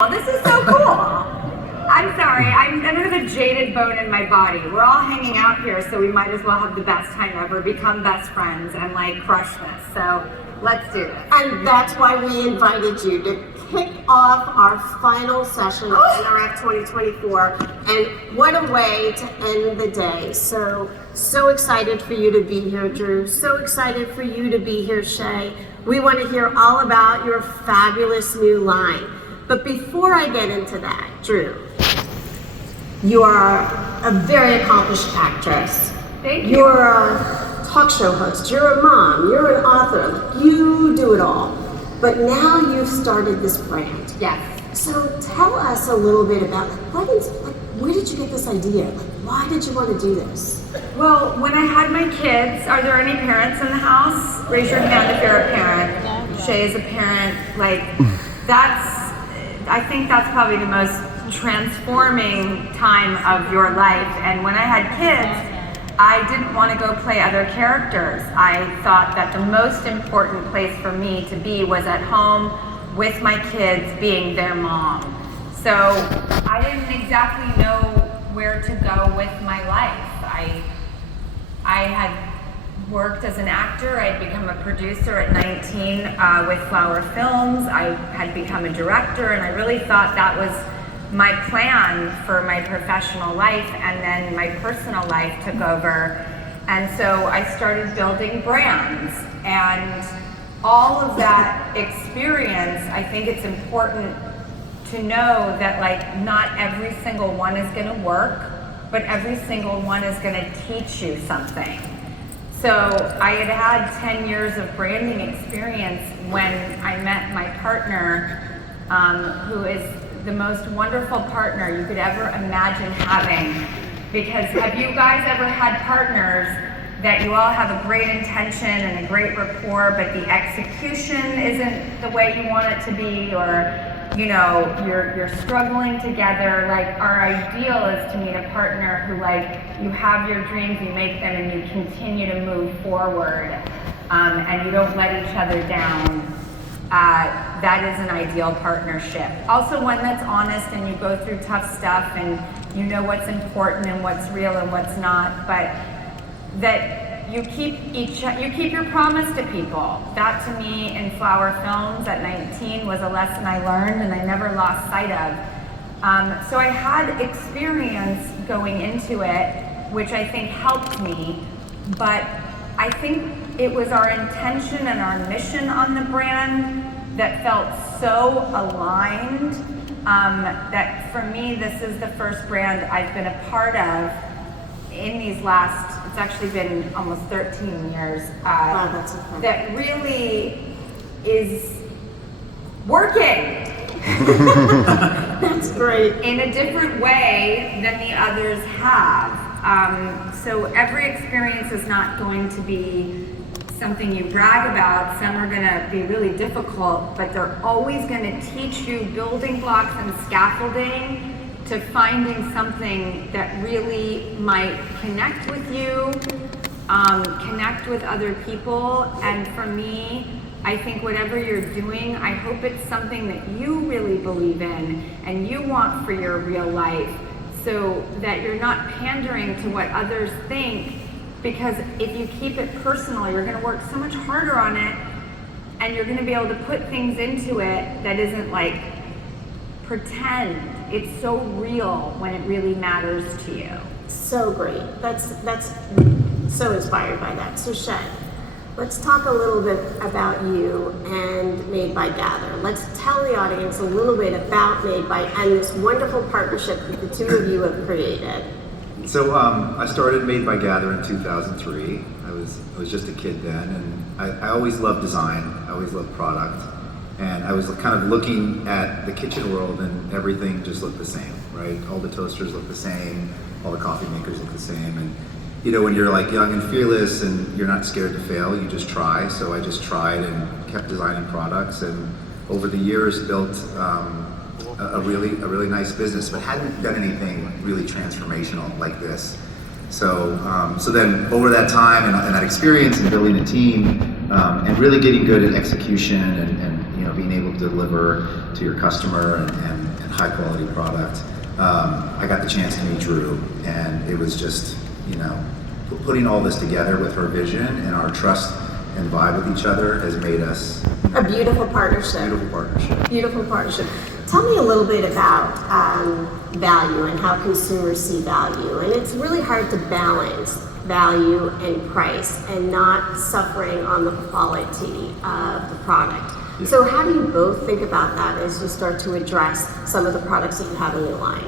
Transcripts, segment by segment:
Well, this is so cool. I'm sorry, I'm under the jaded bone in my body. We're all hanging out here, so we might as well have the best time ever, become best friends, and like crush this. So let's do this. And that's why we invited you to kick off our final session of NRF 2024. And what a way to end the day. So excited for you to be here, Drew. So excited for you to be here, Shay. We want to hear all about your fabulous new line. But before I get into that, Drew, you are a very accomplished actress. Thank you. You're a talk show host, you're a mom, you're an author, you do it all. But now you've started this brand. Yes. So tell us a little bit about where did you get this idea? Why did you want to do this? Well, when I had my kids, are there any parents in the house? Raise your hand if you're a parent. Shay is a parent. I think that's probably the most transforming time of your life. And when I had kids, I didn't want to go play other characters. I thought that the most important place for me to be was at home with my kids, being their mom. So I didn't exactly know where to go with my life. I had worked as an actor. I'd become a producer at 19 with Flower Films. I had become a director, and I really thought that was my plan for my professional life, and then my personal life took over. And so I started building brands, and all of that experience, I think it's important to know that not every single one is going to work, but every single one is going to teach you something. So I had 10 years of branding experience when I met my partner, who is the most wonderful partner you could ever imagine having. Because have you guys ever had partners that you all have a great intention and a great rapport, but the execution isn't the way you want it to be, or you're struggling together? Our ideal is to meet a partner who you have your dreams, you make them, and you continue to move forward, and you don't let each other down. That is an ideal partnership. Also one that's honest, and you go through tough stuff, and you know what's important and what's real and what's not, but that you keep your promise to people. That to me in Flower Films at 19 was a lesson I learned and I never lost sight of. So I had experience going into it, which I think helped me, but I think it was our intention and our mission on the brand that felt so aligned, that for me, this is the first brand I've been a part of in these last, it's actually been almost 13 years, Wow, that's okay. that really is working. That's great. In a different way than the others have. So every experience is not going to be something you brag about. Some are going to be really difficult, but they're always going to teach you building blocks and scaffolding to finding something that really might connect with you, connect with other people. And for me, I think whatever you're doing, I hope it's something that you really believe in and you want for your real life, so that you're not pandering to what others think, because if you keep it personal, you're going to work so much harder on it, and you're going to be able to put things into it that isn't pretend. It's so real when it really matters to you. So great. That's so inspired by that. So Shay, let's talk a little bit about you and Made by Gather. Let's tell the audience a little bit about Made by and this wonderful partnership that the two of you have created. So I started Made by Gather in 2003. I was just a kid then, and I always loved design. I always loved product. And I was kind of looking at the kitchen world, and everything just looked the same, right? All the toasters look the same, all the coffee makers look the same. And when you're young and fearless and you're not scared to fail, you just try. So I just tried and kept designing products, and over the years built a really nice business, but hadn't done anything really transformational like this. So then over that time and that experience and building a team and really getting good at execution and being able to deliver to your customer and high quality product. I got the chance to meet Drew, and it was just, you know, putting all this together with her vision and our trust and vibe with each other has made us A beautiful partnership. beautiful partnership. Beautiful partnership. Tell me a little bit about value and how consumers see value. And it's really hard to balance value and price and not suffering on the quality of the product. Yeah. So how do you both think about that as you start to address some of the products that you have in your line?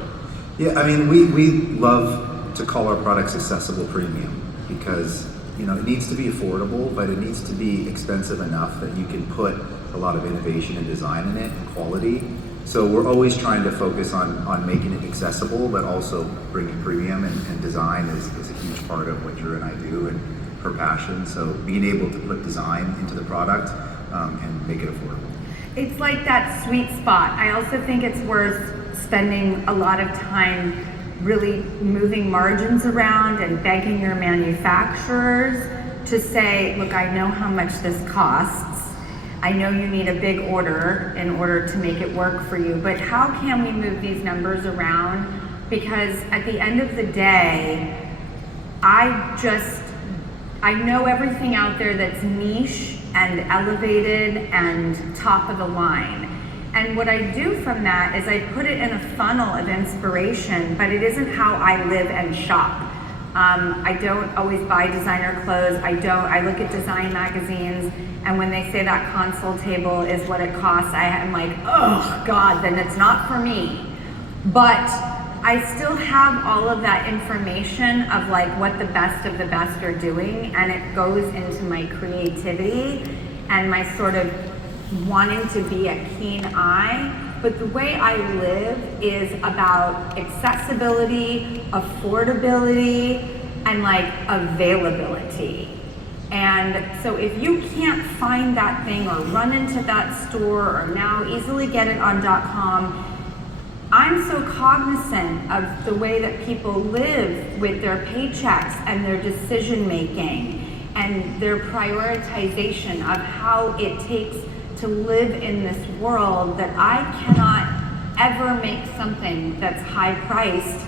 Yeah, I mean, we love to call our products accessible premium because, you know, it needs to be affordable, but it needs to be expensive enough that you can put a lot of innovation and design in it and quality. So we're always trying to focus on making it accessible, but also bringing premium, and design is a huge part of what Drew and I do and her passion. So being able to put design into the product and make it affordable. It's like that sweet spot. I also think it's worth spending a lot of time really moving margins around and begging your manufacturers to say, look, I know how much this costs. I know you need a big order in order to make it work for you, but how can we move these numbers around? Because at the end of the day, I know everything out there that's niche and elevated and top of the line. And what I do from that is I put it in a funnel of inspiration, but it isn't how I live and shop. I don't always buy designer clothes. I look at design magazines, and when they say that console table is what it costs, I'm like, oh God, then it's not for me. But I still have all of that information of like what the best of the best are doing, and it goes into my creativity and my sort of wanting to be a keen eye. But the way I live is about accessibility, affordability, and like availability. And so if you can't find that thing or run into that store or now easily get it on .com, I'm so cognizant of the way that people live with their paychecks and their decision making and their prioritization of how it takes to live in this world, that I cannot ever make something that's high priced,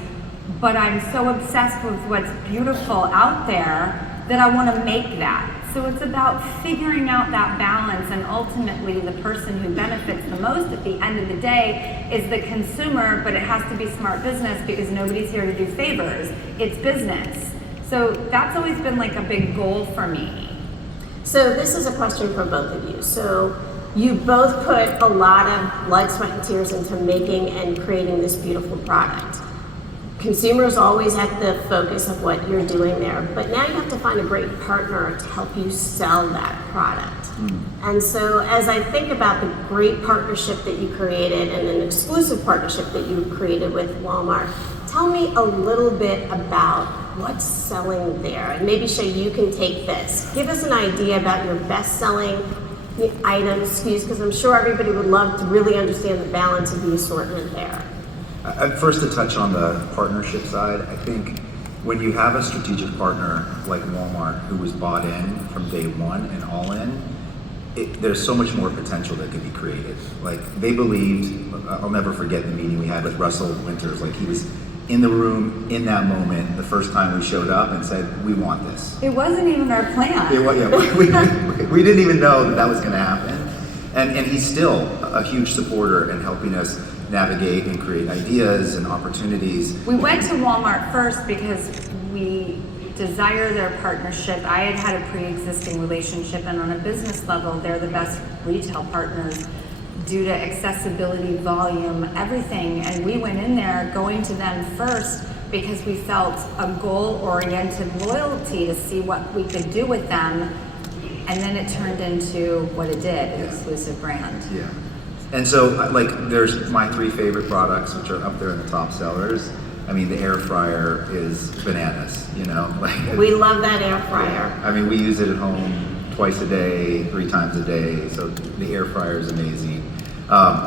but I'm so obsessed with what's beautiful out there that I want to make that. So it's about figuring out that balance, and ultimately the person who benefits the most at the end of the day is the consumer, but it has to be smart business because nobody's here to do favors. It's business. So that's always been like a big goal for me. So this is a question for both of you. So you both put a lot of blood, sweat, and tears into making and creating this beautiful product. Consumers always at the focus of what you're doing there, but now you have to find a great partner to help you sell that product. And so as I think about the great partnership that you created and an exclusive partnership that you created with Walmart, tell me a little bit about what's selling there. And maybe Shay, you can take this. Give us an idea about your best-selling items, SKUs, because I'm sure everybody would love to really understand the balance of the assortment there. First, to touch on the partnership side, I think when you have a strategic partner like Walmart who was bought in from day one and all in, there's so much more potential that could be created. Like, they believed, I'll never forget the meeting we had with Russell Winters. Like, he was in the room in that moment the first time we showed up and said, we want this. It wasn't even our plan. We didn't even know that was going to happen. And he's still a huge supporter in helping us navigate and create ideas and opportunities. We went to Walmart first because we desire their partnership. I had a pre-existing relationship, and on a business level, they're the best retail partners due to accessibility, volume, everything. And we went in there going to them first because we felt a goal-oriented loyalty to see what we could do with them. And then it turned into what it did, an exclusive brand. Yeah. And so, like, there's my 3 favorite products, which are up there in the top sellers. I mean, the air fryer is bananas, you know? Like, We love that air fryer. I mean, we use it at home twice a day, 3 times a day, so the air fryer is amazing.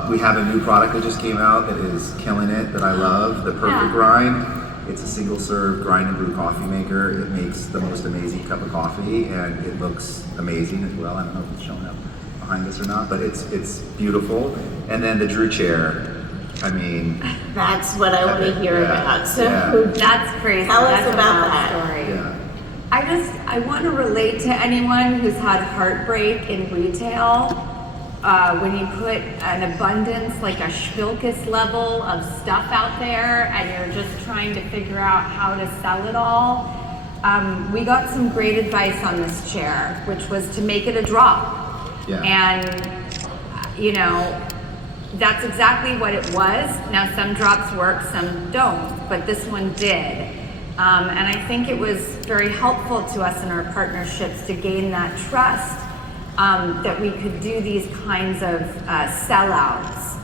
We have a new product that just came out that is killing it, that I love, the Perfect Grind. It's a single-serve grind and brew coffee maker. It makes the most amazing cup of coffee, and it looks amazing as well. I don't know if it's showing up behind us or not, but it's beautiful. And then the Drew chair I mean, That's what I want to hear Yeah, about. So yeah. That's crazy. Tell us That's a about wild that. story. yeah. I want to relate to anyone who's had heartbreak in retail. When you put an abundance, like a Schmilkes level of stuff out there and you're just trying to figure out how to sell it all. We got some great advice on this chair, which was to make it a drop. Yeah. And, you know, that's exactly what it was. Now, some drops work, some don't, but this one did. And I think it was very helpful to us in our partnerships to gain that trust, that we could do these kinds of sellouts.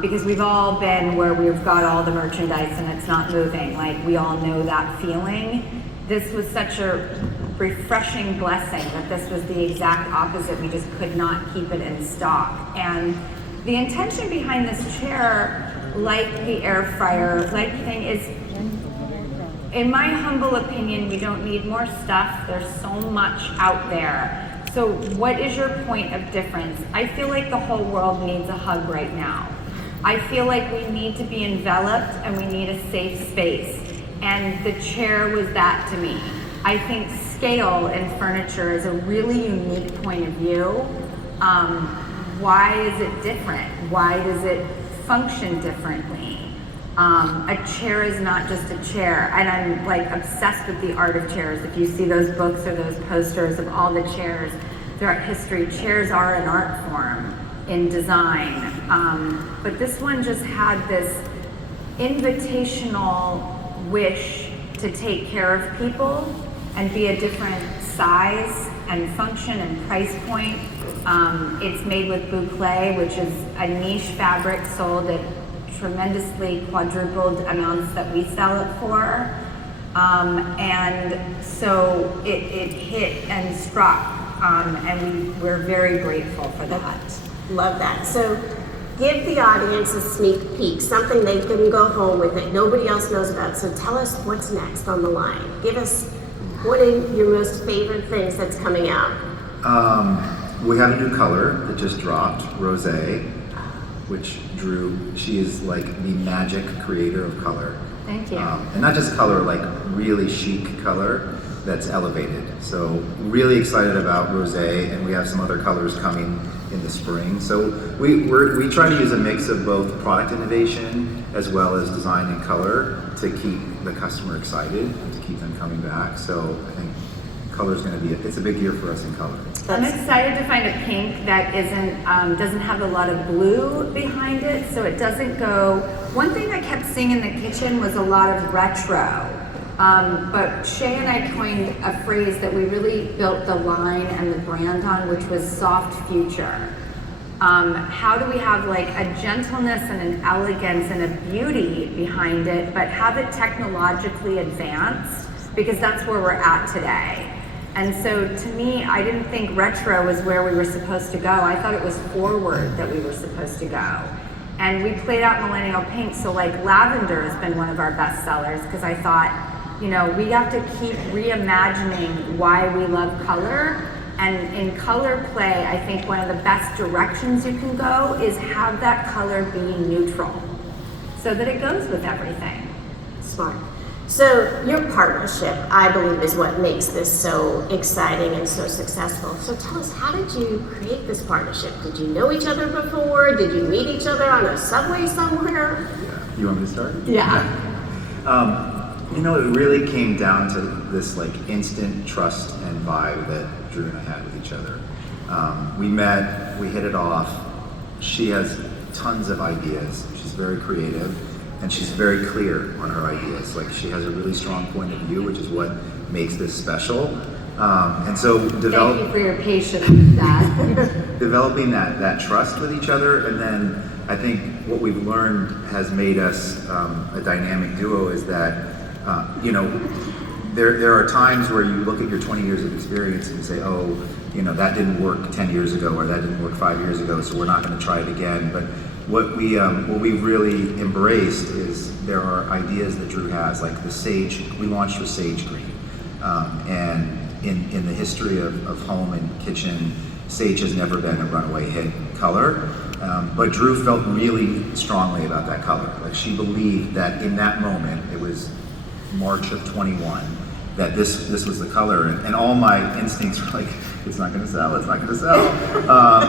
Because we've all been where we've got all the merchandise and it's not moving. Like, we all know that feeling. This was such a refreshing blessing that this was the exact opposite. We just could not keep it in stock. And the intention behind this chair, like the air fryer, like the thing is, in my humble opinion, we don't need more stuff. There's so much out there. So what is your point of difference? I feel like the whole world needs a hug right now. I feel like we need to be enveloped and we need a safe space. And the chair was that to me. I think scale in furniture is a really unique point of view. Why is it different? Why does it function differently? A chair is not just a chair, and I'm like obsessed with the art of chairs. If you see those books or those posters of all the chairs throughout history, chairs are an art form in design. But this one just had this invitational wish to take care of people and be a different size and function and price point. It's made with boucle, which is a niche fabric sold at tremendously quadrupled amounts that we sell it for. And so it hit and struck, and we're very grateful for that. love that. So give the audience a sneak peek, something they can go home with that nobody else knows about. So tell us what's next on the line. Give us what are your most favorite things that's coming out. We have a new color that just dropped, Rosé, which she is like the magic creator of color. Thank you. And not just color, like really chic color that's elevated. So really excited about Rosé, and we have some other colors coming in the spring. So we try to use a mix of both product innovation as well as design and color to keep the customer excited and to keep them coming back. So I think color is going to be it's a big year for us in color. I'm excited to find a pink that doesn't have a lot of blue behind it, so it doesn't go. One thing I kept seeing in the kitchen was a lot of retro, but Shay and I coined a phrase that we really built the line and the brand on, which was soft future. How do we have like a gentleness and an elegance and a beauty behind it, but have it technologically advanced, because that's where we're at today. And so to me, I didn't think retro was where we were supposed to go. I thought it was forward that we were supposed to go. And we played out millennial pink, so like lavender has been one of our best sellers, because I thought, you know, we have to keep reimagining why we love color. And in color play, I think one of the best directions you can go is have that color be neutral, so that it goes with everything. Smart. So your partnership, I believe, is what makes this so exciting and so successful. So tell us, how did you create this partnership? Did you know each other before? Did you meet each other on a subway somewhere? Yeah. You want me to start? Yeah. You know, it really came down to this like instant trust and vibe that Drew and I had with each other. We met, we hit it off. She has tons of ideas. She's very creative. And she's very clear on her ideas. Like, she has a really strong point of view, which is what makes this special. And so Thank you for your patience with that. developing that trust with each other, and then I think what we've learned has made us a dynamic duo is that, you know, there are times where you look at your 20 years of experience and say, oh, you know, that didn't work 10 years ago, or that didn't work 5 years ago, so we're not going to try it again. But what we've really embraced is there are ideas that Drew has, like the sage. We launched with sage green, and in the history of home and kitchen, sage has never been a runaway hit color. But Drew felt really strongly about that color. Like she believed that in that moment, it was March of 21, that this was the color. And all my instincts were like, it's not gonna sell, it's not gonna sell.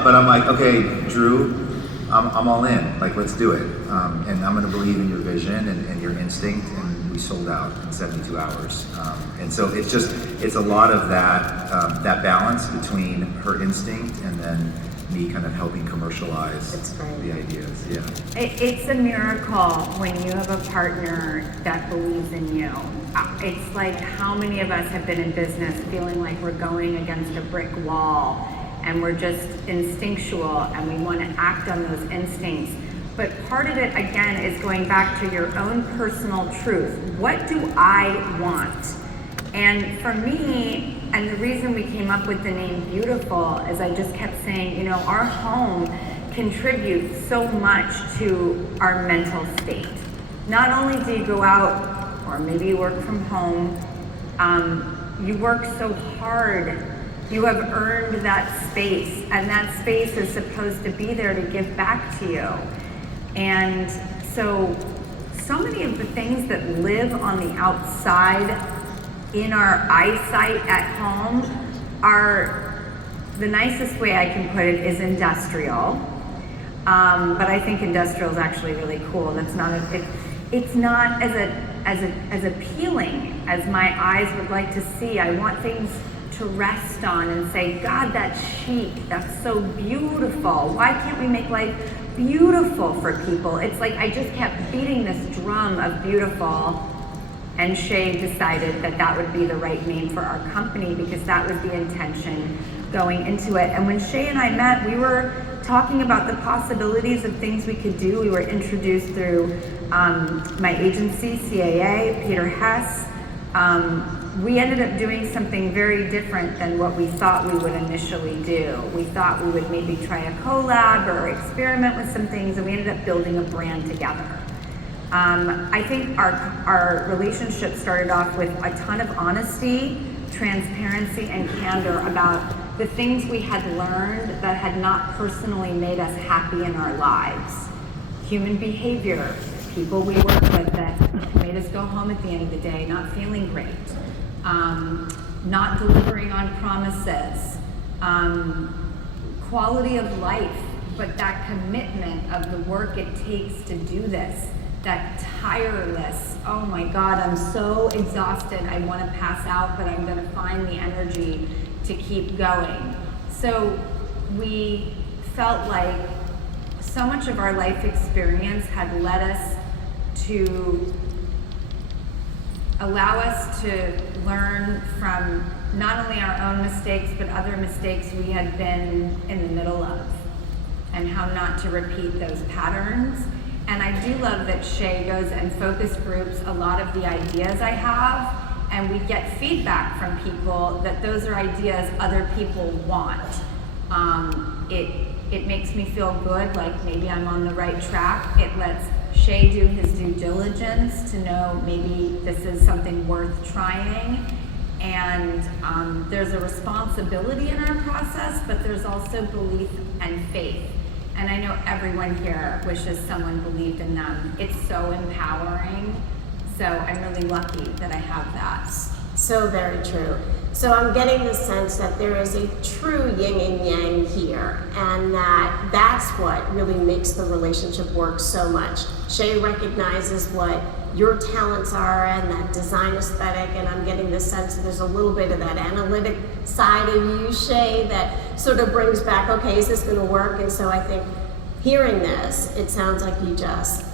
But I'm like, okay, Drew, I'm all in, like let's do it. And I'm gonna believe in your vision and your instinct, and we sold out in 72 hours. And so it's a lot of that, that balance between her instinct and then me kind of helping commercialize the ideas. Yeah. It's a miracle when you have a partner that believes in you. It's like how many of us have been in business feeling like we're going against a brick wall and we're just instinctual and we want to act on those instincts. But part of it, again, is going back to your own personal truth. What do I want? And for me, and the reason we came up with the name Beautiful is I just kept saying, you know, our home contributes so much to our mental state. Not only do you go out, or maybe you work from home, you work so hard. You have earned that space, and that space is supposed to be there to give back to you. And so many of the things that live on the outside in our eyesight at home are, the nicest way I can put it is industrial. But I think industrial is actually really cool. That's not it's not as appealing as my eyes would like to see. I want things to rest on and say, God, that's chic, that's so beautiful. Why can't we make life beautiful for people? It's like I just kept beating this drum of beautiful, and Shay decided that that would be the right name for our company because that was the intention going into it. And when Shay and I met, we were talking about the possibilities of things we could do. We were introduced through my agency, CAA, Peter Hess. We ended up doing something very different than what we thought we would initially do. We thought we would maybe try a collab or experiment with some things, and we ended up building a brand together. I think our relationship started off with a ton of honesty, transparency, and candor about the things we had learned that had not personally made us happy in our lives. Human behavior, people we work with that made us go home at the end of the day not feeling great, not delivering on promises, quality of life, but that commitment of the work it takes to do this. That tireless, oh my God, I'm so exhausted, I want to pass out, but I'm going to find the energy to keep going. So we felt like so much of our life experience had led us to allow us to learn from not only our own mistakes, but other mistakes we had been in the middle of, and how not to repeat those patterns. And I do love that Shay goes and focus groups a lot of the ideas I have, and we get feedback from people that those are ideas other people want. It makes me feel good, like maybe I'm on the right track. It lets Shay do his due diligence to know maybe this is something worth trying. And there's a responsibility in our process, but there's also belief and faith. And I know everyone here wishes someone believed in them. It's so empowering. So I'm really lucky that I have that. So very true. So I'm getting the sense that there is a true yin and yang here, and that's what really makes the relationship work so much. Shay recognizes what your talents are and that design aesthetic, and I'm getting the sense that there's a little bit of that analytic side of you, Shay, that sort of brings back, okay, is this going to work? And so I think hearing this, it sounds like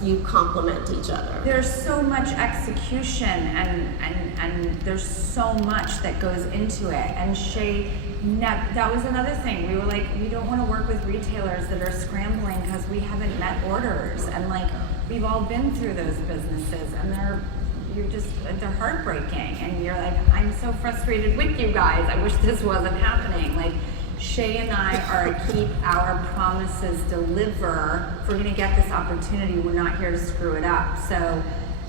you complement each other. There's so much execution and there's so much that goes into it. And Shay, that was another thing. We were like, we don't want to work with retailers that are scrambling because we haven't met orders. And like, we've all been through those businesses, and they're heartbreaking. And you're like, I'm so frustrated with you guys. I wish this wasn't happening. Like, Shay and I are to keep our promises, deliver. If we're going to get this opportunity, we're not here to screw it up. So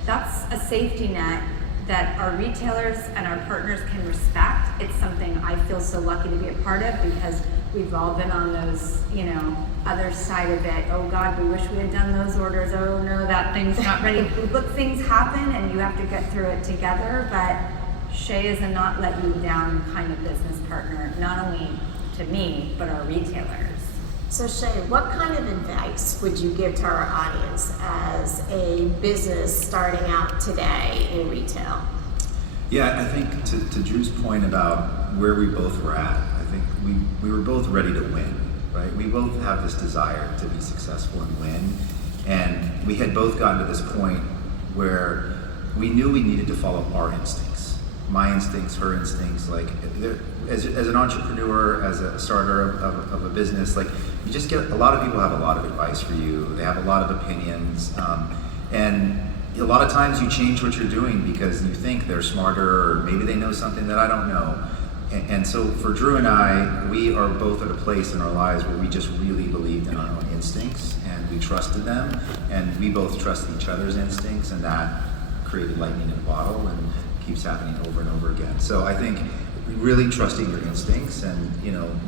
that's a safety net that our retailers and our partners can respect. It's something I feel so lucky to be a part of because we've all been on those, other side of it. Oh God, we wish we had done those orders. Oh no, that thing's not ready. Look, things happen and you have to get through it together, but Shay is a not let you down kind of business partner, not only to me, but our retailers. So Shay, what kind of advice would you give to our audience as a business starting out today in retail? Yeah, I think to Drew's point about where we both were at, I think we were both ready to win, right? We both have this desire to be successful and win, and we had both gotten to this point where we knew we needed to follow our instincts. My instincts, her instincts, like as an entrepreneur, as a starter of a business, like you just get, a lot of people have a lot of advice for you, they have a lot of opinions, and a lot of times you change what you're doing because you think they're smarter or maybe they know something that I don't know. And so for Drew and I, we are both at a place in our lives where we just really believed in our own instincts and we trusted them, and we both trusted each other's instincts, and that created lightning in a bottle and keeps happening over and over again. So I think really trusting your instincts and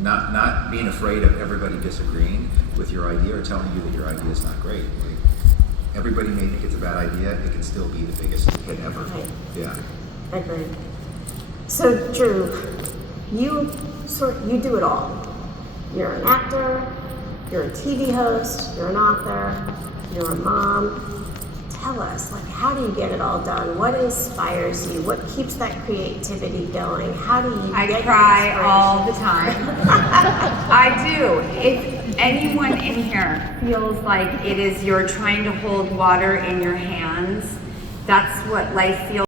not being afraid of everybody disagreeing with your idea or telling you that your idea is not great. Everybody may think it's a bad idea, it can still be the biggest hit ever. Right. Yeah. Agreed. So Drew, you do it all. You're an actor, you're a TV host, you're an author, you're a mom. Tell us, how do you get it all done? What inspires you? What keeps that creativity going? How do you I get cry your all the time. I do. If anyone in here feels like it is you're trying to hold water in your hands, that's what life feels